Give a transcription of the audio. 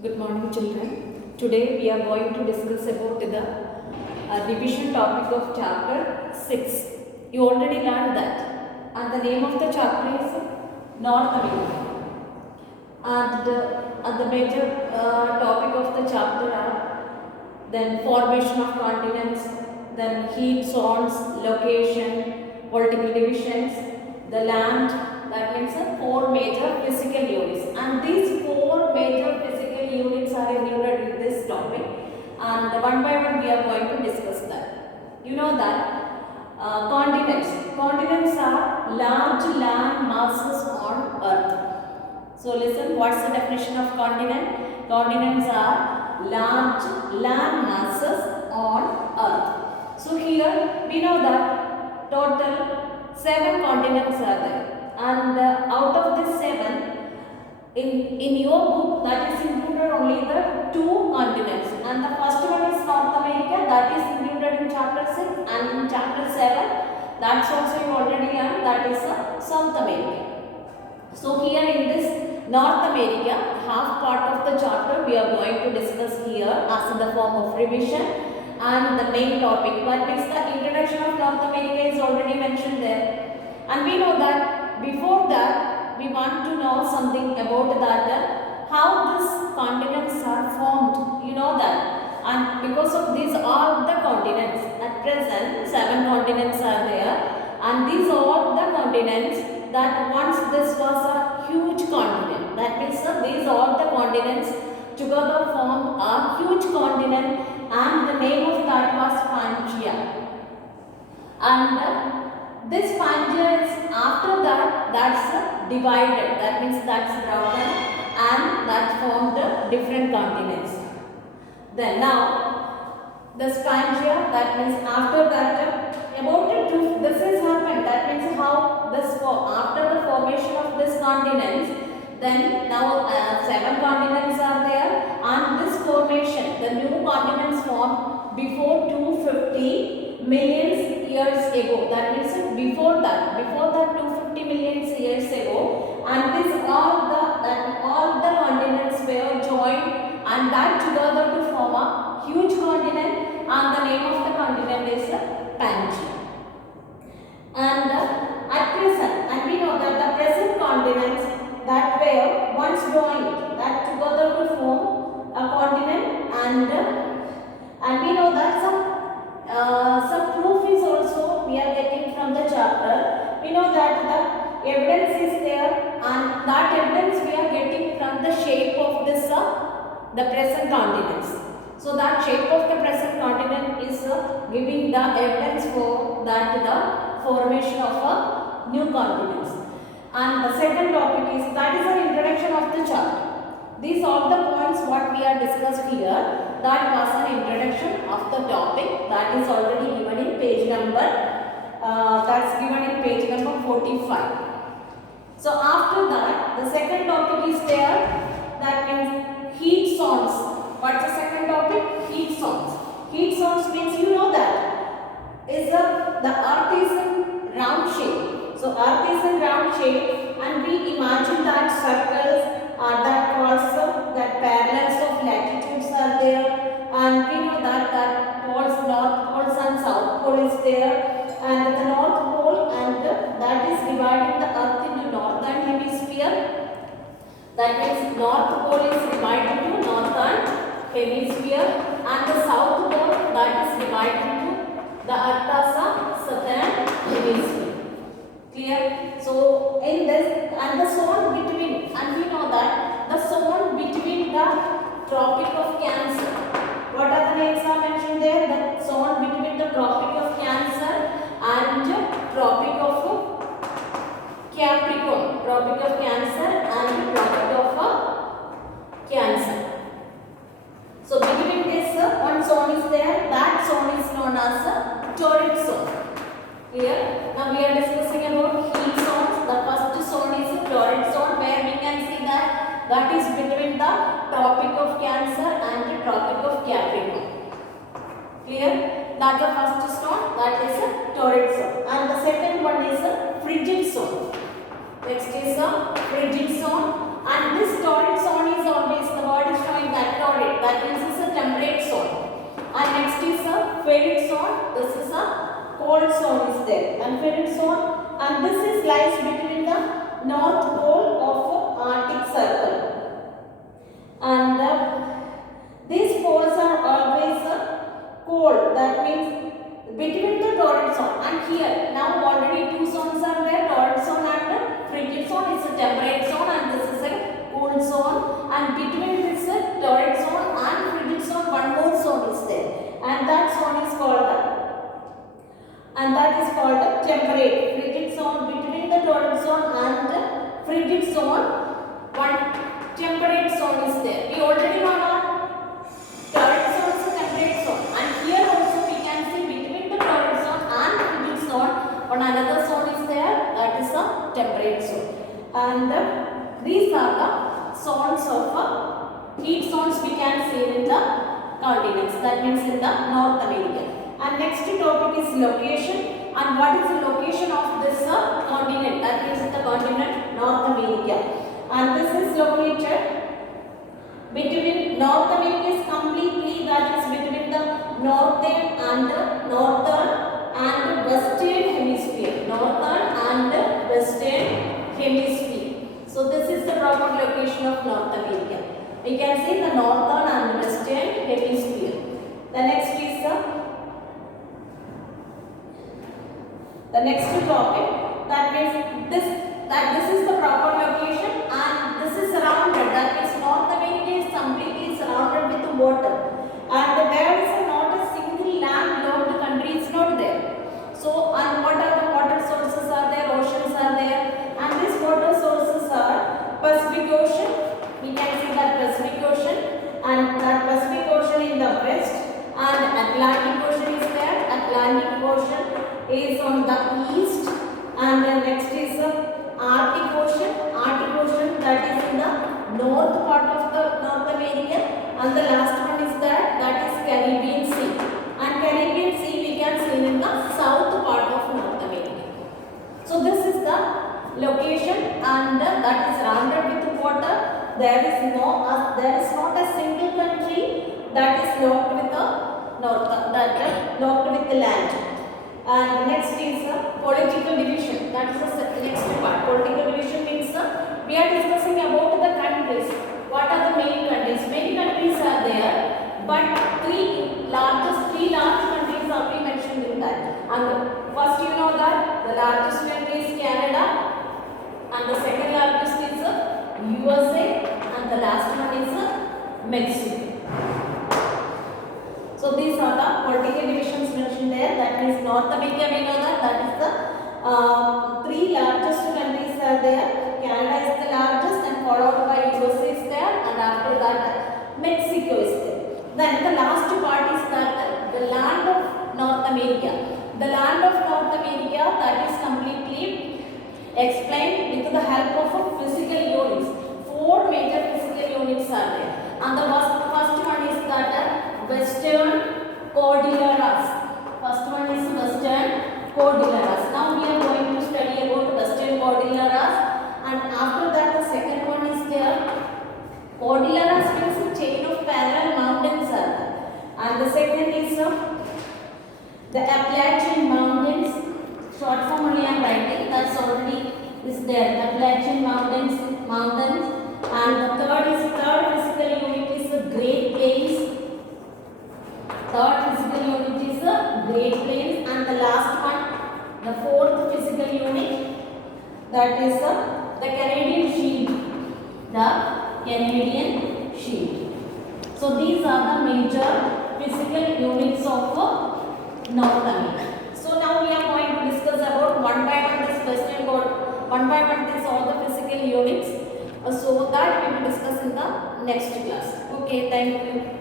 Good morning, children. Today we are going to discuss about the revision topic of chapter 6. You already learned that. And the name of the chapter is North America. And the major topic of the chapter are then formation of continents, then heat zones, location, political divisions, the land. That means four major physical units, and these four major physical units are included in this topic, and one by one we are going to discuss that. You know that continents are large land masses on earth. So listen, what's the definition of continent? Continents are large land masses on earth. So here we know that total 7 continents are there, and out of this 7, in your book that is included only the 2 continents, and the first one is North America, that is included in chapter 6, and in chapter 7 that's also you already learned, that is South America. So here in this North America, half part of the chapter we are going to discuss here as in the form of revision, and the main topic, what is the introduction of North America is already mentioned there, and we know that before that we want to know something about that, how these continents are formed, you know that, and because of these all the continents at present 7 continents are there, and these are the continents that once this was a huge continent, that means these are the continents together formed a huge continent, and the name of that was Pangaea, and this Pangaea is after that that's divided, that means that's broken, and that formed different continents. Then now the Pangaea, that means after that about it this has happened, that means how this after the formation of this continents, then now 7 continents are there, and this formation, the new continents formed before 250 million years ago, that means before that 250 million years ago, and this all the continents were joined, and that together to form a huge continent, and the name of the continent is Pangaea. And at present, and we know that the present continents that were once joined, that together to form a continent, and we know that some proof is also we are getting from the chapter. We know that the evidence is there, and that evidence we are getting from the shape of this the present continents. So that shape of the present continent is giving the evidence for that the formation of a new continents. And the second topic is, that is an introduction of the chapter. These are the points what we are discussed here. That was an introduction of the topic, that is already given in page number, that's given in page number 45. So after that, the second topic is there, that means heat zones. What's the second topic? Heat zones. Heat zones means, you know that, is the earth is in round shape. So earth is in round shape, and we imagine that circles are that cross, that parallels of latitudes are there, and we know that poles, north poles and south pole is there, and the north pole, and that is dividing the earth into northern hemisphere. That means north pole is divided into northern hemisphere, and the south pole that is divided into the earth as a southern hemisphere. Clear? So in this, and the zone between, and we know that the zone between the Tropic of Cancer, what are the names are mentioned there? The zone between the Tropic of Cancer and Tropic of Capricorn, Tropic of Cancer and Tropic of Cancer. So between this one zone is there, that zone is known as a torrid zone. Here, now we are discussing about heat zones. The first zone is a torrid zone, where we can see that is between the Tropic of Cancer and the Tropic of Capricorn. Clear? That's the first zone, that is a torrid zone. And the second one is a frigid zone. Next is a frigid zone, and this torrid zone is always, the word is showing cold zone is there and frigid zone, and this is lies between the north pole of Arctic Circle. And these poles are always cold, that means between the torrid zone. And here now already two zones are there, torrid zone and frigid zone is a temperate zone, and this is a cold zone, and between this torrid zone and frigid zone one more zone is there, and that zone is called the temperate. Frigid zone, between the torrid zone and frigid zone one temperate zone is there. We already know now torrid zone is a temperate zone, and here also we can see between the torrid zone and frigid zone one another zone is there, that is a temperate zone. And these are the zones of heat zones we can see in the continents, that means in the North America. And next topic is location. And what is the location of this continent, that is the continent North America. And this is located between, North America is completely, that is between the northern and western hemisphere. Northern and western hemisphere. So this is the proper location of North America. We can see the northern and western hemisphere. The next is the next topic, that means this is the proper location, and this is surrounded, that means North America is completely surrounded with water, and there is not a single landlocked country is not there. So, and what are the water sources are there? Oceans are there, and these water sources are Pacific Ocean. We can see that Pacific Ocean, and that Pacific Ocean in the west, and Atlantic Ocean is there. Atlantic Ocean is on the east, and the next is Arctic Ocean. Arctic Ocean, that is in the north part of the North America, and the last one is that is Caribbean Sea, and Caribbean Sea we can see in the south part of North America. So this is the location, and that is surrounded with water. There is not a single country that is locked with the land. And next is political division. That is the next part. Political division means we are discussing about the countries. What are the main countries? Many countries are there, but three large countries are being mentioned in that. And first you know that the largest country is Canada, and the second largest is USA, and the last one is Mexico. So these are the political divisions mentioned there. That means North America, we know that is the three largest countries are there. Canada is the largest, and followed by USA is there, and after that Mexico is there. Then the last part is that the land of North America. The land of North America, that is completely explained with the help of physical units. Four major physical units are there, and the first one is that Western Cordilleras. First one is Western Cordilleras. Now we are going to study about Western Cordilleras, and after that the second one is there. Cordilleras means a chain of parallel mountains are there, and the second is the Appalachian Mountains. Short form only I am writing. That's already is there. Appalachian Mountains, and the third physical unit is the Great Plains. Third physical unit is the Great Plains, and the last one, the fourth physical unit, that is the Canadian Shield. The Canadian Shield. So these are the major physical units of North America. So now we are going to discuss about one by one this Western one by one this all the physical units. So that we will discuss in the next class. Okay, thank you.